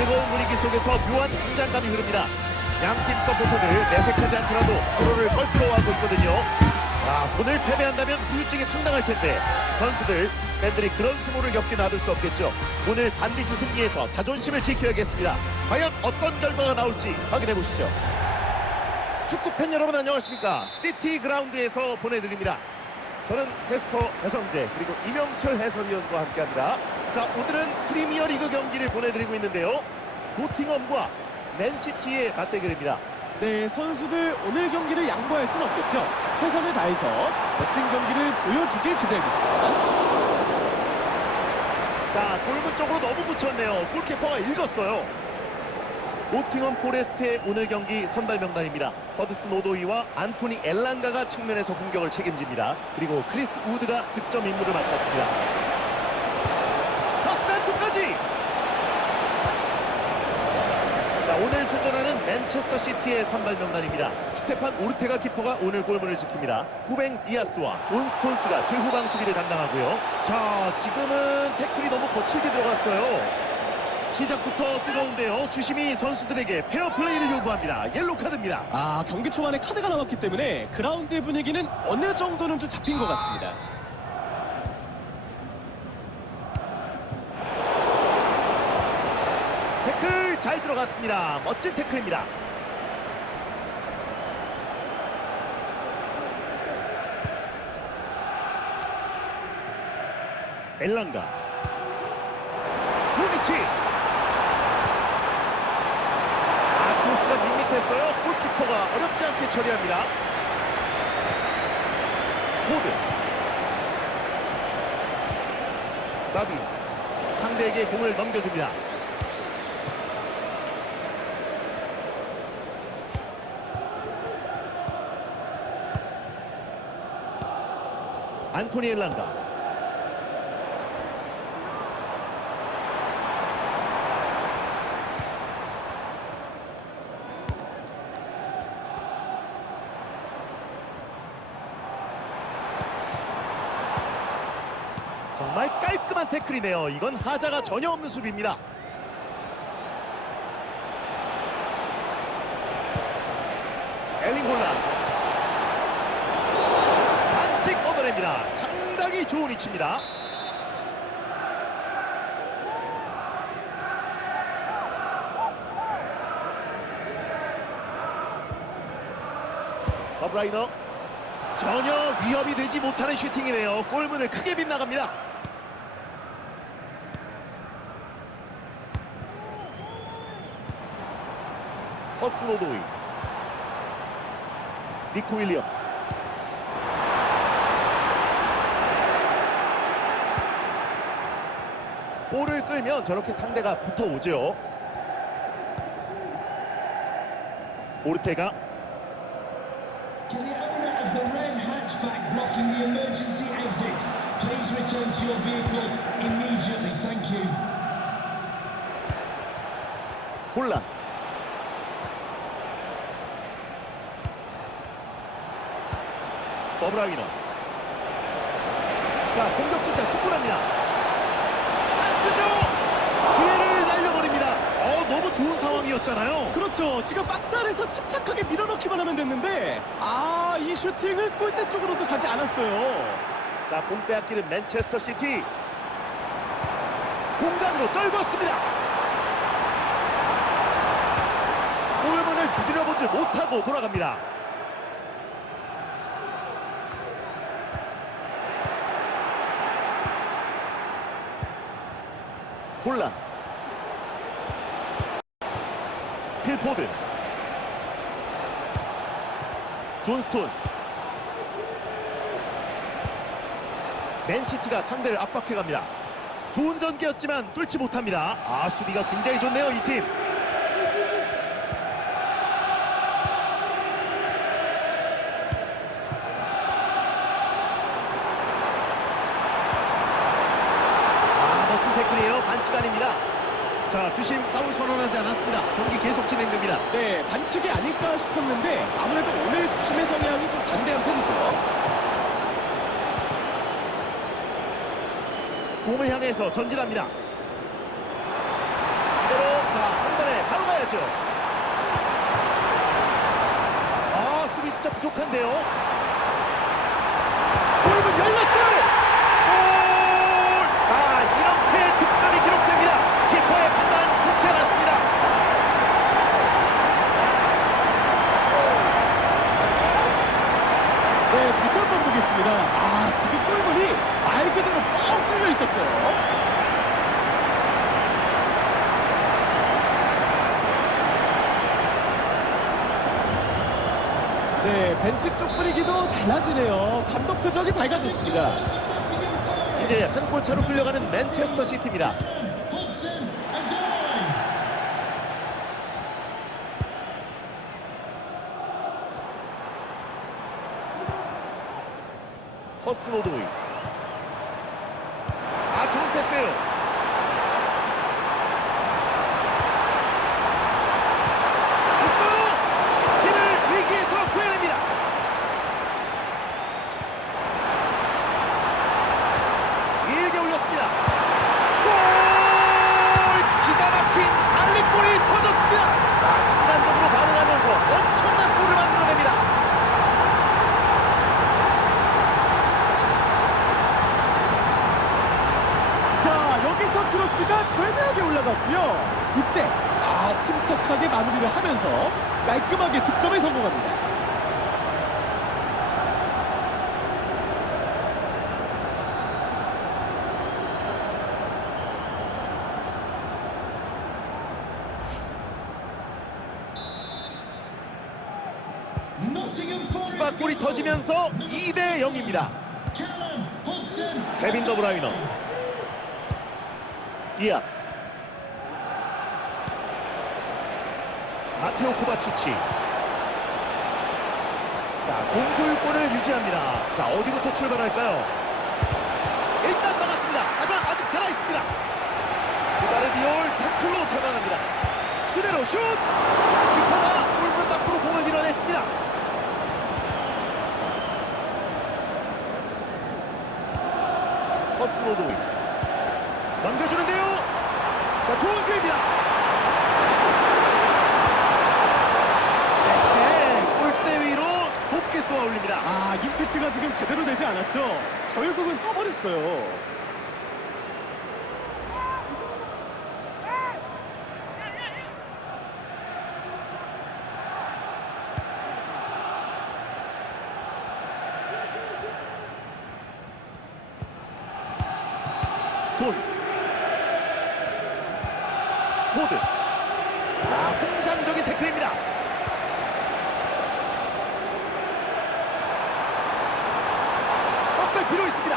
뜨거운 분위기 속에서 묘한 긴장감이 흐릅니다. 양팀 서포터들 내색하지 않더라도 서로를 껄끄러워하고 있거든요. 아, 오늘 패배한다면 후유증이 상당할 텐데 선수들, 팬들이 그런 수모를 겪게 놔둘 수 없겠죠. 오늘 반드시 승리해서 자존심을 지켜야겠습니다. 과연 어떤 결과가 나올지 확인해 보시죠. 축구 팬 여러분 안녕하십니까? 시티 그라운드에서 보내드립니다. 저는 캐스터 배성재 그리고 이명철 해설위원과 함께합니다. 자 오늘은 프리미어 리그 경기를 보내드리고 있는데요. 노팅엄과 맨시티의 맞대결입니다. 네, 선수들 오늘 경기를 양보할 수는 없겠죠. 최선을 다해서 멋진 경기를 보여주길 기대하겠습니다. 자 골문 쪽으로 너무 붙였네요. 골키퍼가 읽었어요. 노팅엄 포레스트의 오늘 경기 선발 명단입니다. 허드슨 오도이와 안토니 엘랑가가 측면에서 공격을 책임집니다. 그리고 크리스 우드가 득점 임무를 맡았습니다. 박스 안쪽까지! 자 오늘 출전하는 맨체스터 시티의 선발 명단입니다. 슈테판 오르테가 키퍼가 오늘 골문을 지킵니다. 후뱅 디아스와 존 스톤스가 최후방 수비를 담당하고요. 자 지금은 태클이 너무 거칠게 들어갔어요. 시작부터 뜨거운데요. 주심이 선수들에게 페어 플레이를 요구합니다. 옐로 카드입니다. 아, 경기 초반에 카드가 나왔기 때문에 그라운드의 분위기는 어느 정도는 좀 잡힌 것 같습니다. 태클 잘 들어갔습니다. 멋진 태클입니다. 엘랑가 조니치 아 코스가 밋밋했어요. 골키퍼가 어렵지 않게 처리합니다. 보드 사비 상대에게 공을 넘겨줍니다. 안토니 엘란가 정말 깔끔한 태클이네요. 이건 하자가 전혀 없는 수비입니다. 엘링 홀란 반칙 얻어냅니다. 상당히 좋은 위치입니다. 더브라이너 전혀 위협이 되지 못하는 슈팅이네요. 골문을 크게 빗나갑니다. 허스노도이 니코 윌리엄스 볼을 끌면 저렇게 상대가 붙어오죠. 오르테가. 혼란 더브라이너 자 공격 숫자 충분합니다 찬스죠 기회를 날려버립니다. 어 너무 좋은 상황이었잖아요. 그렇죠. 지금 박스 안에서 침착하게 밀어넣기만 하면 됐는데 아, 이 슈팅을 골대 쪽으로도 가지 않았어요. 자 공 빼앗기는 맨체스터 시티. 공간으로 떨궜습니다. 골문을 두드려보지 못하고 돌아갑니다 혼란. 필포드. 존 스톤스. 맨시티가 상대를 압박해갑니다. 좋은 전개였지만 뚫지 못합니다. 아 수비가 굉장히 좋네요 이팀 시간입니다. 자, 주심 파울 선언하지 않았습니다. 경기 계속 진행됩니다. 네, 반칙이 아닐까 싶었는데 아무래도 오늘 주심의 성향이 좀 반대한 편이죠. 공을 향해서 전진합니다. 그대로 자, 한 번에 바로 가야죠. 아, 수비 숫자 부족한데요. 벤치 쪽 분위기도 달라지네요. 감독 표정이 밝아졌습니다. 이제 한 골 차로 끌려가는 맨체스터 시티입니다. 오도이. 아 좋은 패스예요. 있어요. 팀을 위기에서 구해냅니다. 길게 올렸습니다. 골! 기가 막힌 알리골이 터졌습니다. 자 순간적으로 반응하면서 엄청난 골을 만들어냅니다. 자, 여기서 크로스가 절묘하게 올라갔고요. 이때 아, 침착하게 마무리를 하면서 깔끔하게 득점에 성공합니다. 추가골이 터지면서 2대 0입니다. Callum Hudson. 케빈 더브라이너 디아스 마테오 코바치치. 자 공소유권을 유지합니다. 자 어디부터 출발할까요? 일단 나갔습니다. 하지만 아직 살아있습니다. 구다르디올 태클로 잡아냅니다. 그대로 슛! 키퍼가 골문 밖으로 공을 밀어냈습니다. 오도이. 넘겨주는데요? 자 좋은 기회입니다 네, 골대 위로 높게 쏘아 올립니다 아, 임팩트가 지금 제대로 되지 않았죠. 결국은 떠버렸어요. 스톤스 포드 아, 환상적인 태클입니다 꺾을 필요 있습니다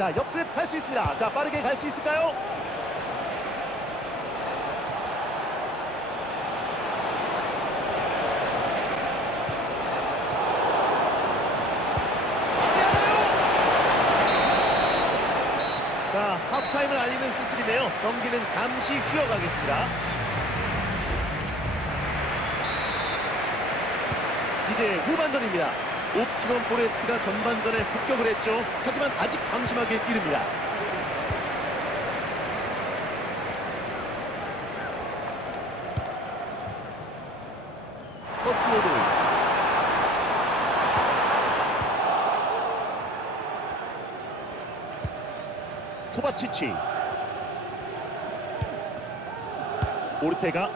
자 역습 할 수 있습니다 자 빠르게 갈 수 있을까요 자, 하프타임을 알리는 휘슬인데요. 경기는 잠시 쉬어가겠습니다. 이제 후반전입니다. 옵티먼 포레스트가 전반전에 폭격을 했죠. 하지만 아직 방심하기 이릅니다. 허스오도이 코바치치 오르테가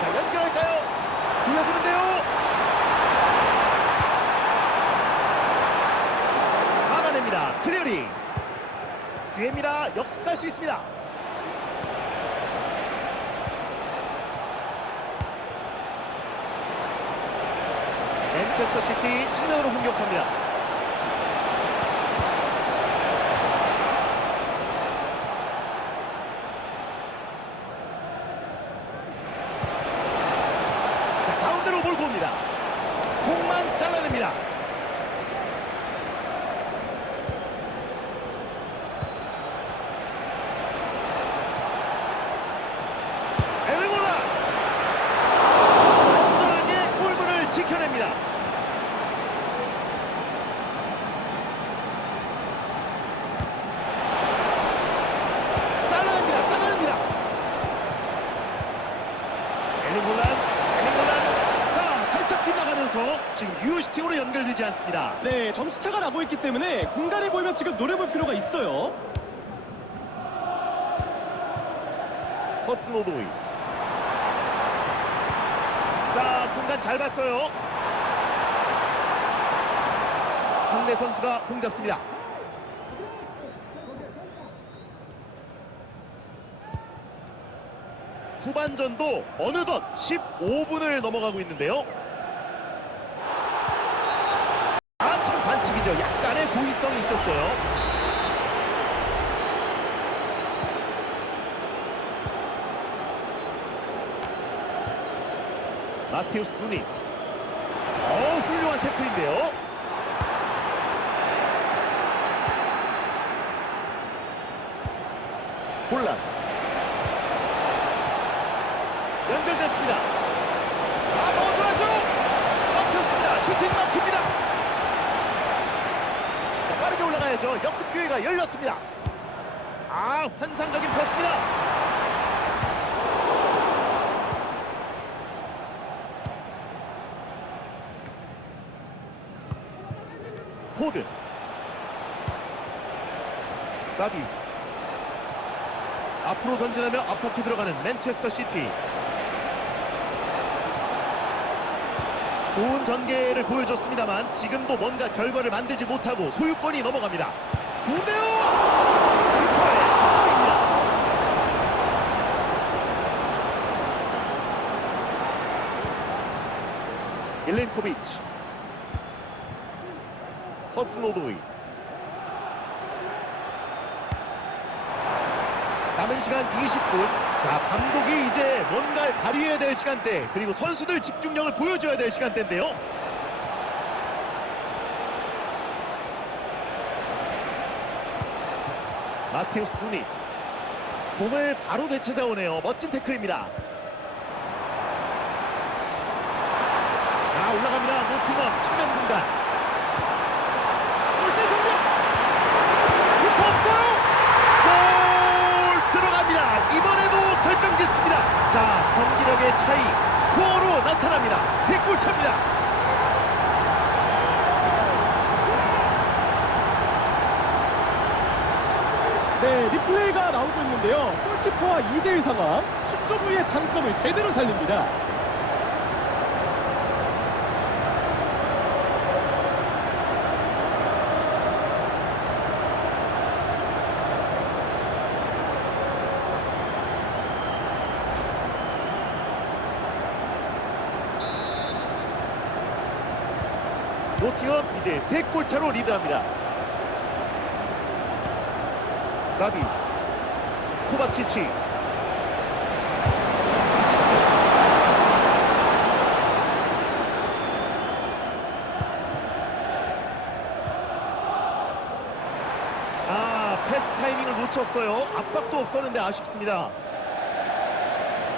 자 연결할까요? 돌려주는데요 막아냅니다 클리어링 기회입니다 역습 갈 수 있습니다 맨체스터 시티 측면으로 공격합니다. 자, 가운데로 몰고 옵니다. 공만 잘라냅니다. 에르골라 안전하게 골문을 지켜냅니다. 잘라냅니다. 잘라냅니다. 에르골란, 에르골란. 자, 살짝 빗나가면서 지금 연결되지 않습니다. 네, 점수차가 나고 있기 때문에 공간에 보이면 지금 노려볼 필요가 있어요. 허슨 오도이. 자, 공간 잘 봤어요. 상대 선수가 공 잡습니다. 후반전도 어느덧 15분을 넘어가고 있는데요. 아 지금 반칙이죠. 약간의 고의성이 있었어요. 마테우스 누니스. 어 훌륭한 태클인데요. 혼란. 연결됐습니다. 아 버텨야죠. 막혔습니다. 슈팅 막힙니다. 자, 올라가야죠. 역습 기회가 열렸습니다. 아 환상적인 패스입니다. 포든 사비 앞으로 전진하며 압박해 들어가는 맨체스터 시티 좋은 전개를 보여줬습니다만 지금도 뭔가 결과를 만들지 못하고 소유권이 넘어갑니다. 좋은데요? 키퍼의 성공입니다. 일렌코비치 허스노도이 남은 시간 20분. 자 감독이 이제 뭔가를 발휘해야 될 시간대 그리고 선수들 집중력을 보여줘야 될 시간대인데요. 마테우스 누니스. 공을 바로 되찾아오네요. 멋진 태클입니다. 자 올라갑니다. 노팅엄 측면 공간 나타납니다 세 골 차입니다 네, 리플레이가 나오고 있는데요. 골키퍼와 2대1 상황, 수조부의 장점을 제대로 살립니다. 노팅엄 이제 세 골 차로 리드합니다. 사비 코바치치. 아 패스 타이밍을 놓쳤어요. 압박도 없었는데 아쉽습니다.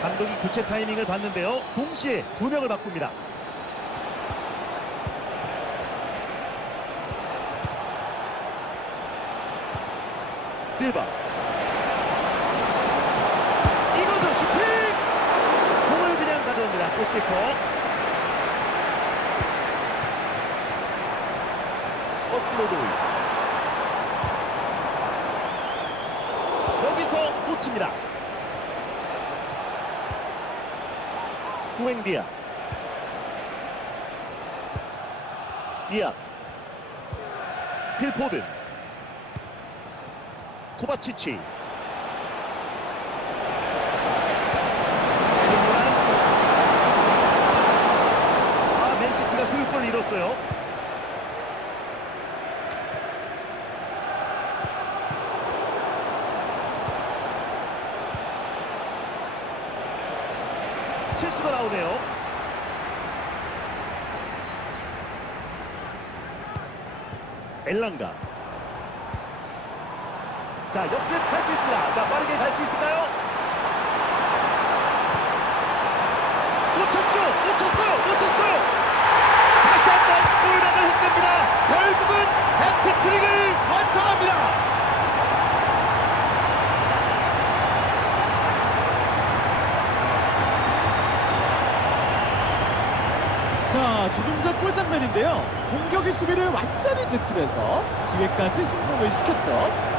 감독이 교체 타이밍을 봤는데요. 동시에 두 명을 바꿉니다 실바. 이거죠 슈팅! 공을 그냥 가져옵니다. 골키퍼. 허스로도이 여기서 놓칩니다. 후행 디아스. 디아스. 필포든 코바치치. 아 맨시티가 소유권을 잃었어요. 실수가 나오네요. 엘랑가 자 역습 갈수 있습니다. 자 빠르게 갈 수 있을까요? 놓쳤죠? 놓쳤어요? 놓쳤어요? 다시 한번 골망을 흔듭니다. 결국은 해트트릭을 완성합니다. 자, 전골 장면인데요. 공격의 수비를 완전히 제치면서 기회까지 성공을 시켰죠.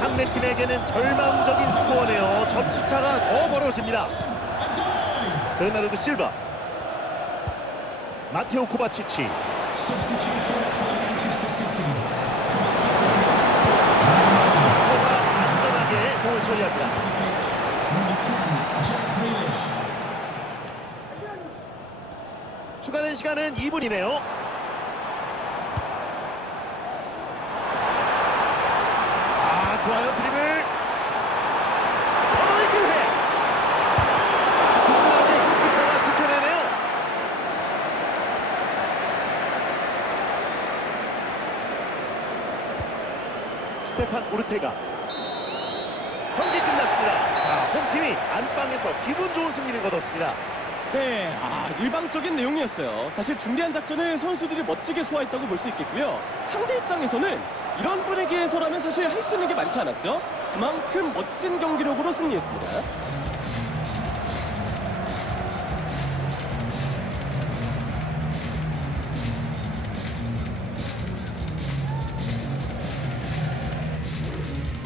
상대 팀에게는 절망적인 스코어네요. 점수차가 더 벌어집니다. 베르나르도 실바, 마테오 코바치치. 코가 안전하게 공을 처리합니다. Number 10, Jack Grealish. 추가된 시간은 2분이네요. 아 좋아요 드리블. 코너의 기회. 든든하게 골키퍼가 지켜내네요. 스테판 오르테가 경기 끝났습니다. 자 홈팀이 안방에서 기분 좋은 승리를 거뒀습니다. 네, 아, 일방적인 내용이었어요. 사실 준비한 작전을 선수들이 멋지게 소화했다고 볼 수 있겠고요. 상대 입장에서는 이런 분위기에서라면 사실 할 수 있는 게 많지 않았죠. 그만큼 멋진 경기력으로 승리했습니다.